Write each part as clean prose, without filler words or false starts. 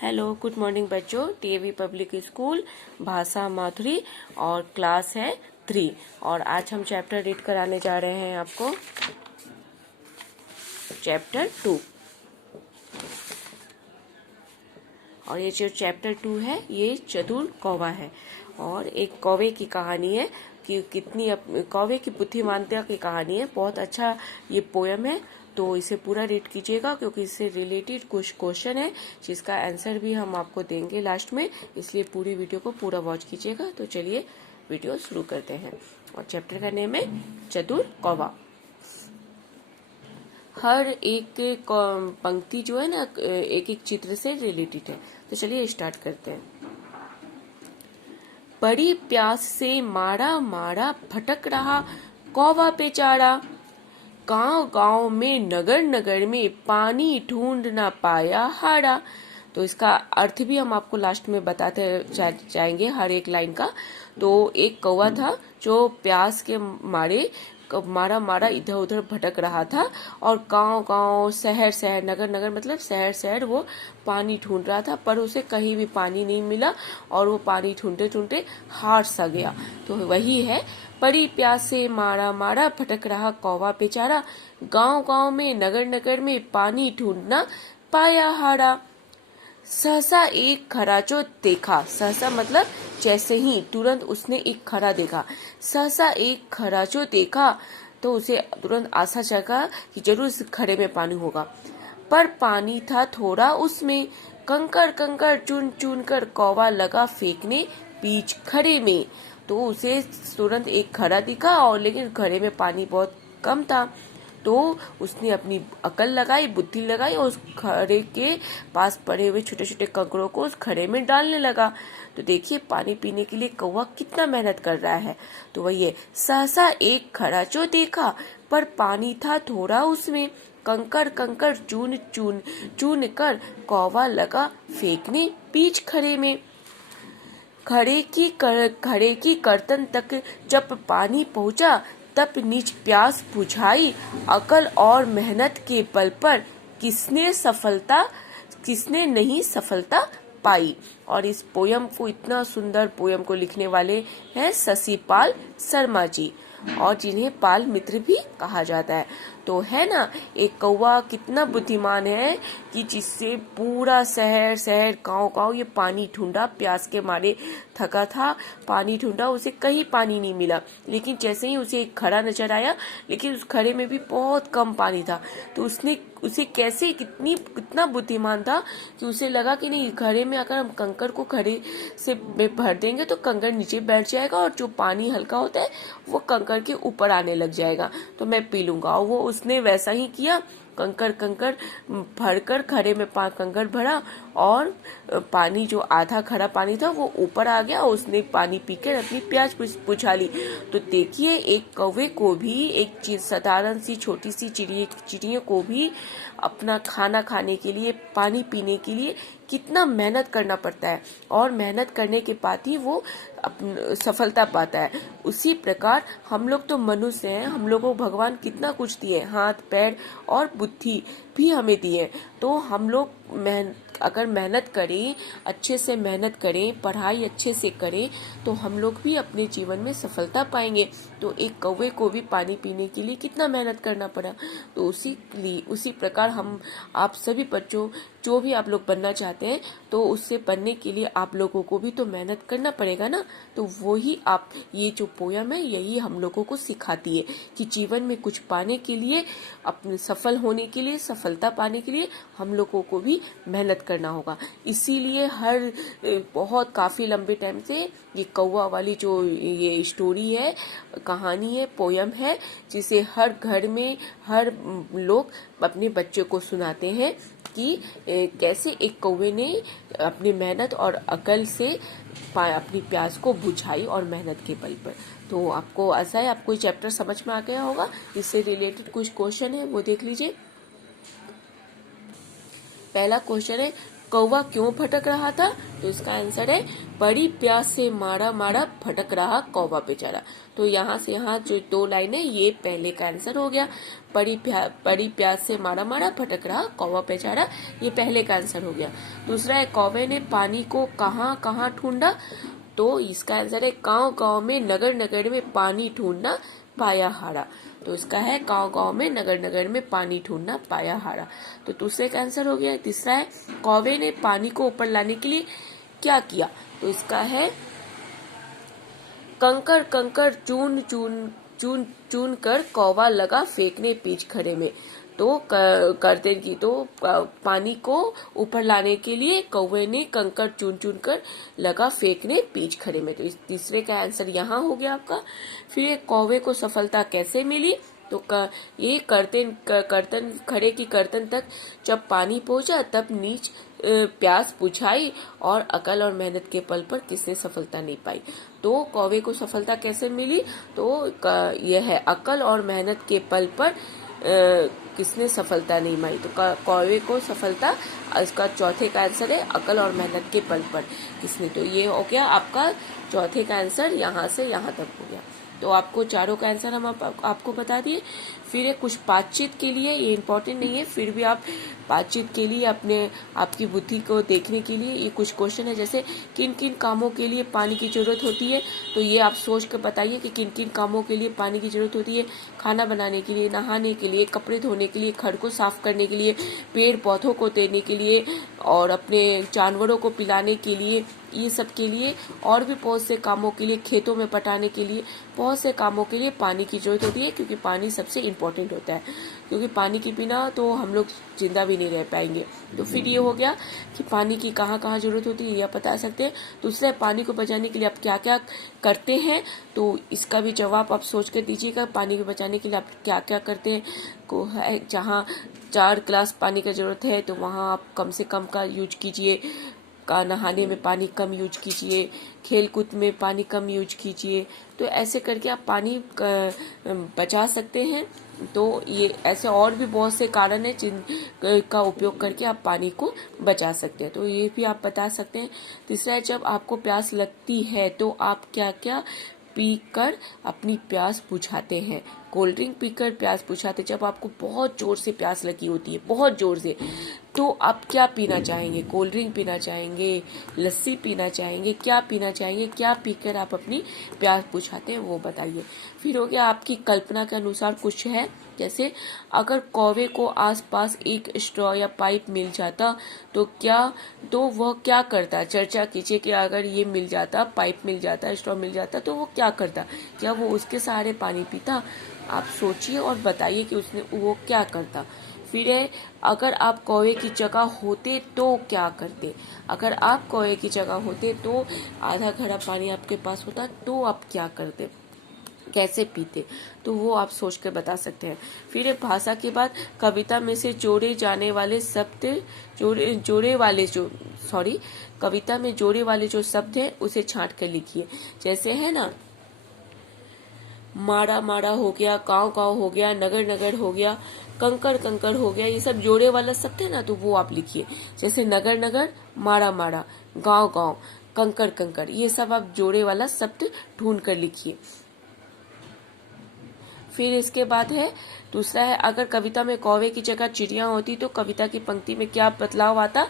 Hello, good morning बच्चों। TAV public school भाषा माधुरी और क्लास है 3 और आज हम चैप्टर रीड कराने जा रहे हैं आपको चैप्टर 2। और ये जो चैप्टर 2 है ये चतुर कौवा है और एक कौवे की कहानी है कि कितनी कौवे की बुद्धिमानता की कहानी है। बहुत अच्छा ये पोयम है, तो इसे पूरा रीड कीजिएगा क्योंकि इससे रिलेटेड कुछ क्वेश्चन है जिसका आंसर भी हम आपको देंगे लास्ट में, इसलिए पूरी वीडियो को पूरा वॉच कीजिएगा। तो चलिए वीडियो शुरू करते हैं। और चैप्टर का नेम है चतुर कौवा। हर एक पंक्ति जो है ना एक एक चित्र से रिलेटेड है, तो चलिए स्टार्ट करते हैं। बड़ी प्यास से मारा मारा भटक रहा कौवा बेचारा, गांव गांव में नगर नगर में पानी ढूंढ ना पाया हारा। तो इसका अर्थ भी हम आपको लास्ट में बताते जाएंगे हर एक लाइन का। तो एक कौवा था जो प्यास के मारे मारा मारा इधर उधर भटक रहा था और गांव गांव शहर शहर नगर नगर मतलब शहर शहर वो पानी ढूंढ रहा था, पर उसे कहीं भी पानी नहीं मिला और वो पानी ढूंढते ढूंढते हार सा गया। तो वही है, बड़ी प्यास से मारा मारा भटक रहा कौवा बेचारा, गांव गांव में नगर नगर में पानी ढूंढना पाया हारा। सहसा एक खराचो देखा, सहसा मतलब जैसे ही तुरंत उसने एक खरा देखा। सहसा एक खराचो देखा तो उसे तुरंत आशा जगा कि जरूर इस खड़े में पानी होगा, पर पानी था थोड़ा उसमें। कंकड़ कंकड़ चुन चुन कर कौवा लगा फेंकने बीच खड़े में। तो उसे तुरंत एक खरा दिखा और लेकिन खड़े में पानी बहुत कम था। तो उसने अपनी अकल लगाई, बुद्धि लगाई और उस खड़े के पास पड़े हुए छोटे छोटे कंकड़ों को उस खड़े में डालने लगा। तो देखिए पानी पीने के लिए कौवा कितना मेहनत कर रहा है। तो वही है, सहसा एक खराचो देखा पर पानी था थोड़ा उसमें। कंकड़ कंकड़ चून चून चून कर कौवा लगा फेंकने बीच खड़े में। खड़े की कर्तन तक जब पानी पहुंचा तब निज प्यास बुझाई। अकल और मेहनत के बल पर किसने नहीं सफलता पाई। और इस पोयम को, इतना सुंदर पोयम को लिखने वाले हैं शशिपाल शर्मा जी, और जिन्हें पाल मित्र भी कहा जाता है। तो है ना, एक कौवा कितना बुद्धिमान है कि जिससे पूरा शहर शहर गांव गांव ये पानी ढूंढा, प्यास के मारे थका था, पानी ढूंढा, उसे कहीं पानी नहीं मिला। लेकिन जैसे ही उसे एक खड़ा नजर आया, लेकिन उस खड़े में भी बहुत कम पानी था, तो उसे कैसे कितना बुद्धिमान था कि उसे लगा कि नहीं, खड़े में अगर हम कंकड़ को खड़े से भर देंगे तो कंकड़ नीचे बैठ जाएगा और जो पानी हल्का होता है वो कंकड़ के ऊपर आने लग जाएगा, तो मैं पी लूंगा। और वो उसने वैसा ही किया, कंकड़ कंकड़ भरकर खड़े में कंकड़ भरा और पानी जो आधा खड़ा पानी था वो ऊपर आ गया और उसने पानी पीकर अपनी प्यास बुझा ली। तो देखिए, एक कौवे को भी, एक साधारण सी छोटी सी चिड़िया को भी अपना खाना खाने के लिए, पानी पीने के लिए कितना मेहनत करना पड़ता है और मेहनत करने के बाद ही वो सफलता पाता है। उसी प्रकार हम लोग तो मनुष्य हैं, हम लोगों को भगवान कितना कुछ दिए, हाथ पैर और बुद्धि भी हमें दिए। तो हम लोग अगर मेहनत करें, अच्छे से मेहनत करें, पढ़ाई अच्छे से करें, तो हम लोग भी अपने जीवन में सफलता पाएंगे। तो एक कौवे को भी पानी पीने के लिए कितना मेहनत करना पड़ा। तो उसी प्रकार आप सभी बच्चों जो भी आप लोग बनना चाहते हैं, तो उससे बनने के लिए आप लोगों को भी तो मेहनत करना पड़ेगा ना। तो वही ये जो पोयम है यही हम लोगों को सिखाती है कि जीवन में कुछ पाने के लिए, अपने सफल होने के लिए, सफलता पाने के लिए हम लोगों को भी मेहनत करना होगा। इसीलिए बहुत काफी लंबे टाइम से ये कौवा वाली जो ये स्टोरी है, कहानी है, पोयम है, जिसे हर घर में हर लोग अपने बच्चे को सुनाते हैं कि कैसे एक कौवे ने अपनी मेहनत और अकल से अपनी प्यास को बुझाई और मेहनत के बल पर। तो आपको आशा है आपको ये चैप्टर समझ में आ गया होगा। इससे रिलेटेड कुछ क्वेश्चन है वो देख लीजिए। पहला क्वेश्चन है, कौवा क्यों भटक रहा था? तो इसका आंसर है बड़ी प्यास से मारा मारा भटक रहा कौवा बेचारा। तो यहाँ से यहाँ जो 2 लाइन है ये पहले का आंसर हो गया। बड़ी प्यास से मारा मारा भटक रहा कौवा बेचारा, ये पहले का आंसर हो गया। दूसरा है कौवे ने पानी को कहाँ कहाँ ढूंढा? तो इसका आंसर है गांव गांव में नगर नगर में पानी ढूंढना पाया हारा। तो इसका है गांव गांव में नगर नगर में पानी ढूंढना पाया हारा। तो दूसरे का आंसर हो गया। तीसरा है कौवे ने पानी को ऊपर लाने के लिए क्या किया? तो इसका है कंकर कंकर चून चून चून चून कर कौवा लगा फेंकने पीछ खरे में। तो करते की तो पानी को ऊपर लाने के लिए कौवे ने कंकर चुन चुन कर लगा फेंकने पीछ खरे में। तो इस तीसरे का आंसर यहाँ हो गया आपका। फिर कौवे को सफलता कैसे मिली? तो ये कर्तन खड़े की कर्तन तक जब पानी पहुंचा तब नीच प्यास बुझाई और अकल और मेहनत के बल पर किसने सफलता नहीं पाई। तो कौवे को सफलता कैसे मिली? तो यह है अकल और मेहनत के बल पर किसने सफलता नहीं पाई। तो कौवे को सफलता, इसका चौथे का आंसर है अकल और मेहनत के बल पर किसने। तो ये हो गया आपका चौथे का आंसर, यहाँ से यहाँ तक हो गया। तो आपको चारों का आंसर हम आपको बता दिए। फिर कुछ बातचीत के लिए, ये इम्पोर्टेंट नहीं है, फिर भी आप बातचीत के लिए आपकी बुद्धि को देखने के लिए ये कुछ क्वेश्चन है। जैसे किन किन कामों के लिए पानी की जरूरत होती है? तो ये आप सोच कर बताइए कि किन किन कामों के लिए पानी की जरूरत होती है। खाना बनाने के लिए, नहाने के लिए, कपड़े धोने के लिए, घर को साफ करने के लिए, पेड़ पौधों को देने के लिए और अपने जानवरों को पिलाने के लिए, ये सब के लिए, और भी बहुत से कामों के लिए, खेतों में पटाने के लिए, बहुत से कामों के लिए पानी की जरूरत होती है। क्योंकि पानी सबसे इम्पोर्टेंट होता है, क्योंकि पानी के बिना तो हम लोग जिंदा भी नहीं रह पाएंगे। तो फिर ये हो गया कि पानी की कहाँ कहाँ जरूरत होती है, ये आप बता सकते हैं। दूसरा, पानी को बचाने के लिए आप क्या क्या करते हैं? तो इसका भी जवाब आप सोच कर दीजिएगा। पानी को बचाने के लिए आप क्या क्या करते हैं? को है जहाँ 4 गिलास पानी का जरूरत है तो वहाँ आप कम से कम का यूज कीजिए। नहाने में पानी कम यूज कीजिए, खेल कूद में पानी कम यूज कीजिए। तो ऐसे करके आप पानी बचा सकते हैं। तो ये ऐसे और भी बहुत से कारण हैं जिनका उपयोग करके आप पानी को बचा सकते हैं। तो ये भी आप बता सकते हैं। तीसरा है, जब आपको प्यास लगती है तो आप क्या क्या पीकर अपनी प्यास बुझाते हैं? कोल्ड ड्रिंक पीकर प्यास बुझाते। जब आपको बहुत जोर से प्यास लगी होती है, बहुत जोर से, तो आप क्या पीना चाहेंगे? कोल्ड ड्रिंक पीना चाहेंगे, लस्सी पीना चाहेंगे, क्या पीना चाहेंगे? क्या पीकर आप अपनी प्यास बुझाते हैं वो बताइए। फिर हो गया आपकी कल्पना के अनुसार कुछ है। जैसे अगर कौवे को आसपास एक स्ट्रॉ या पाइप मिल जाता तो वह क्या करता? चर्चा कीजिए कि अगर ये मिल जाता, पाइप मिल जाता, स्ट्रॉ मिल जाता, तो वो क्या करता? क्या वो उसके सहारे पानी पीता? आप सोचिए और बताइए कि वो क्या करता। फिर है, अगर आप कौवे की जगह होते तो क्या करते? अगर आप कौवे की जगह होते तो आधा घड़ा पानी आपके पास होता तो आप क्या करते, कैसे पीते? तो वो आप सोच कर बता सकते हैं। फिर भाषा के बाद कविता में से कविता में जोड़े वाले जो शब्द हैं उसे छांट कर लिखिए। जैसे है ना, माड़ा माड़ा हो गया, गांव गांव हो गया, नगर नगर हो गया, कंकर कंकर हो गया, ये सब जोड़े वाला शब्द है ना, तो वो आप लिखिए। जैसे नगर नगर, माड़ा माड़ा, गांव गांव, कंकर कंकर, ये सब आप जोड़े वाला शब्द ढूंढ कर लिखिए। फिर इसके बाद है दूसरा है, अगर कविता में कौवे की जगह चिड़िया होती तो कविता की पंक्ति में क्या बदलाव आता?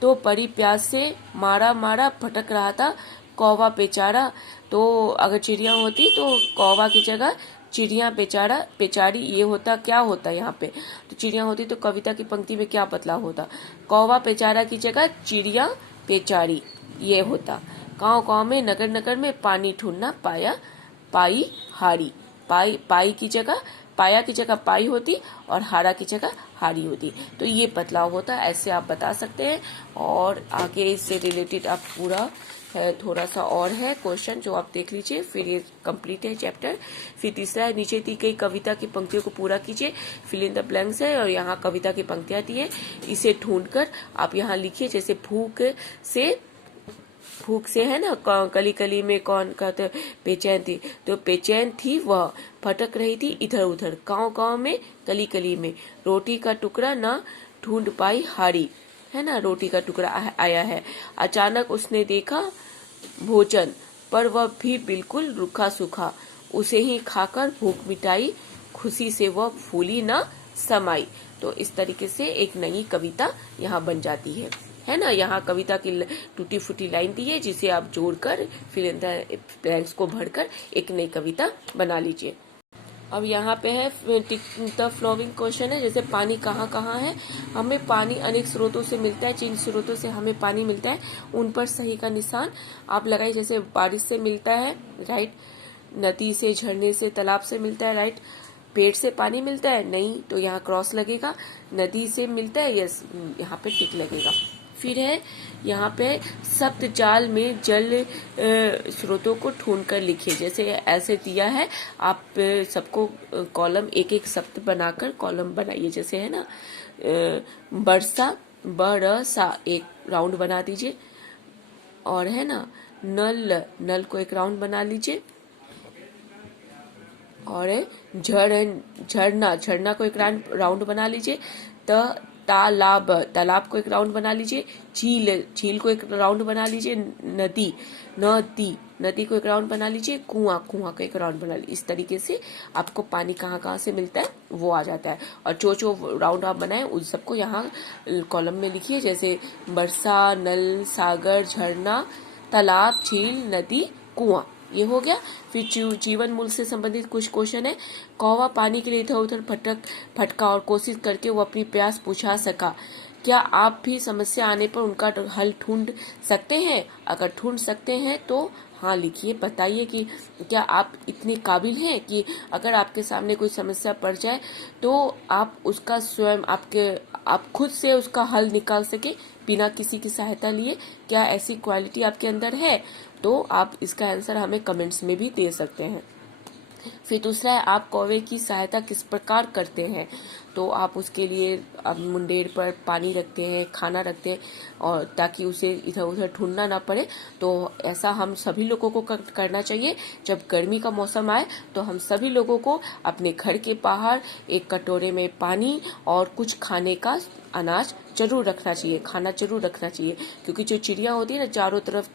तो बड़ी प्यास से मारा मारा भटक रहा था कौवा बेचारा। तो अगर चिड़िया होती तो कौवा की जगह चिड़िया बेचारा, बेचारी, ये होता, क्या होता यहाँ पे? तो चिड़िया होती तो कविता की पंक्ति में क्या बदलाव होता? कौवा बेचारा की जगह चिड़िया बेचारी, ये होता। गाँव गाँव में नगर नगर में पानी ढूंढना पाया पाई हारी। पाई की जगह, पाया की जगह पाई होती और हारा की जगह हारी होती। तो ये बदलाव होता, ऐसे आप बता सकते हैं। और आगे इससे रिलेटेड आप पूरा है, थोड़ा सा और है क्वेश्चन जो आप देख लीजिए। फिर ये कंप्लीट है चैप्टर। फिर तीसरा है, नीचे दी गई कविता की पंक्तियों को पूरा कीजिए, फिल इन द ब्लैंक्स है। और यहाँ कविता की पंक्तियां दी है, इसे ढूंढकर आप यहाँ लिखिए। जैसे भूख से है ना, कली कली में कौन कहते बेचैन थी, तो बेचैन थी वह, भटक रही थी इधर उधर, गांव गांव में, कली कली में, रोटी का टुकड़ा ना ढूंढ पाई हारी। है ना, रोटी का टुकड़ा आया है। अचानक उसने देखा भोजन, पर वह भी बिल्कुल रूखा सूखा। उसे ही खाकर भूख मिटाई, खुशी से वह फूली न समाई। तो इस तरीके से एक नई कविता यहाँ बन जाती है ना। यहाँ कविता की टूटी फूटी लाइन दी है, जिसे आप जोड़कर फिल इन द ब्लैंक्स को भरकर एक नई कविता बना लीजिए। अब यहाँ पे है द फ्लोइंग क्वेश्चन है, जैसे पानी कहाँ कहाँ है। हमें पानी अनेक स्रोतों से मिलता है। जिन स्रोतों से हमें पानी मिलता है उन पर सही का निशान आप लगाइए। जैसे बारिश से मिलता है, राइट। नदी से, झरने से, तालाब से मिलता है, राइट। पेड़ से पानी मिलता है, नहीं, तो यहाँ क्रॉस लगेगा। नदी से मिलता है, यस, यहाँ पे टिक लगेगा। फिर है यहाँ पे सप्त जाल में जल स्रोतों को ढूंढ कर लिखिए। जैसे ऐसे दिया है, आप सबको कॉलम एक एक सप्त बनाकर कॉलम बनाइए। जैसे है ना, वर्षा, बरसा, एक राउंड बना दीजिए। और है ना, नल, नल को एक राउंड बना लीजिए। और झरना, झरना को एक राउंड बना लीजिए। तालाब, तालाब को एक राउंड बना लीजिए। झील, झील को एक राउंड बना लीजिए। नदी, नदी, नदी को एक राउंड बना लीजिए। कुआं, कुआं को एक राउंड बना लीजिए। इस तरीके से आपको पानी कहाँ कहाँ से मिलता है वो आ जाता है। और जो राउंड आप बनाए उन सबको यहाँ कॉलम में लिखिए। जैसे वर्षा, नल, सागर, झरना, तालाब, झील, नदी, कुआं, ये हो गया। फिर जीवन मूल्य से संबंधित कुछ क्वेश्चन है। कौवा पानी के लिए इधर उधर भटका और कोशिश करके वो अपनी प्यास बुझा सका। क्या आप भी समस्या आने पर उनका हल ढूंढ सकते हैं? अगर ढूंढ सकते हैं तो हाँ लिखिए, बताइए कि क्या आप इतने काबिल हैं कि अगर आपके सामने कोई समस्या पड़ जाए तो आप उसका स्वयं आप खुद से उसका हल निकाल सके बिना किसी की सहायता लिए। क्या ऐसी क्वालिटी आपके अंदर है? तो आप इसका आंसर हमें कमेंट्स में भी दे सकते हैं। फिर दूसरा है, आप कौवे की सहायता किस प्रकार करते हैं? तो आप उसके लिए आप मुंडेर पर पानी रखते हैं, खाना रखते हैं, और ताकि उसे इधर उधर ढूंढना ना पड़े। तो ऐसा हम सभी लोगों को करना चाहिए। जब गर्मी का मौसम आए तो हम सभी लोगों को अपने घर के बाहर एक कटोरे में पानी और कुछ खाने का अनाज जरूर रखना चाहिए, खाना जरूर रखना चाहिए। क्योंकि जो चिड़िया होती है ना, चारों तरफ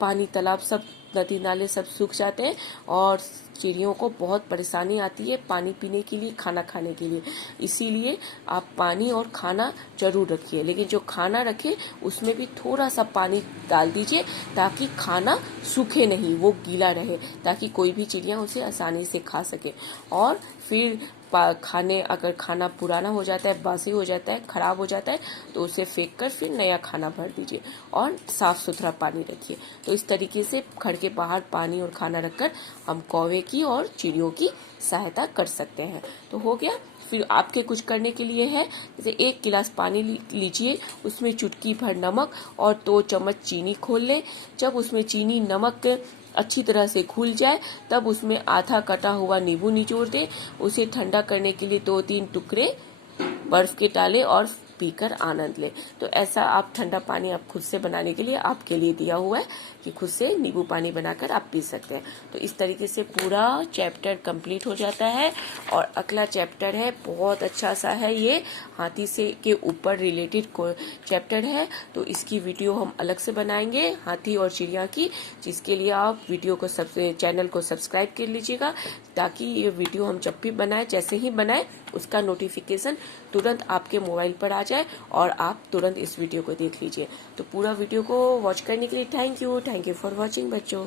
पानी, तालाब, सब नदी नाले सब सूख जाते हैं और चिड़ियों को बहुत परेशानी आती है पानी पीने के लिए, खाना खाने के लिए। इसीलिए आप पानी और खाना जरूर रखिए, लेकिन जो खाना रखे उसमें भी थोड़ा सा पानी डाल दीजिए ताकि खाना सूखे नहीं, वो गीला रहे, ताकि कोई भी चिड़िया उसे आसानी से खा सके। और फिर अगर खाना पुराना हो जाता है, बासी हो जाता है, खराब हो जाता है, तो उसे फेंक कर फिर नया खाना भर दीजिए और साफ सुथरा पानी रखिए। तो इस तरीके से घर के बाहर पानी और खाना रखकर हम कौवे की और चिड़ियों की सहायता कर सकते हैं। तो हो गया। फिर आपके कुछ करने के लिए है, जैसे 1 गिलास पानी लीजिए, उसमें चुटकी भर नमक और 2 चम्मच चीनी खोल लें। जब उसमें चीनी नमक अच्छी तरह से घुल जाए तब उसमें आधा कटा हुआ नींबू निचोड़ दें। उसे ठंडा करने के लिए 2-3 टुकड़े बर्फ के डालें और पीकर आनंद लें। तो ऐसा आप ठंडा पानी आप खुद से बनाने के लिए आपके लिए दिया हुआ है कि खुद से नींबू पानी बनाकर आप पी सकते हैं। तो इस तरीके से पूरा चैप्टर कंप्लीट हो जाता है। और अगला चैप्टर है, बहुत अच्छा सा है, ये हाथी से के ऊपर रिलेटेड चैप्टर है। तो इसकी वीडियो हम अलग से बनाएंगे, हाथी और चिड़िया की, जिसके लिए आप वीडियो को चैनल को सब्सक्राइब कर लीजिएगा, ताकि ये वीडियो हम जब भी बनाए, जैसे ही बनाए, उसका नोटिफिकेशन तुरंत आपके मोबाइल पर आ जाए और आप तुरंत इस वीडियो को देख लीजिए। तो पूरा वीडियो को वॉच करने के लिए थैंक यू फॉर वॉचिंग बच्चों।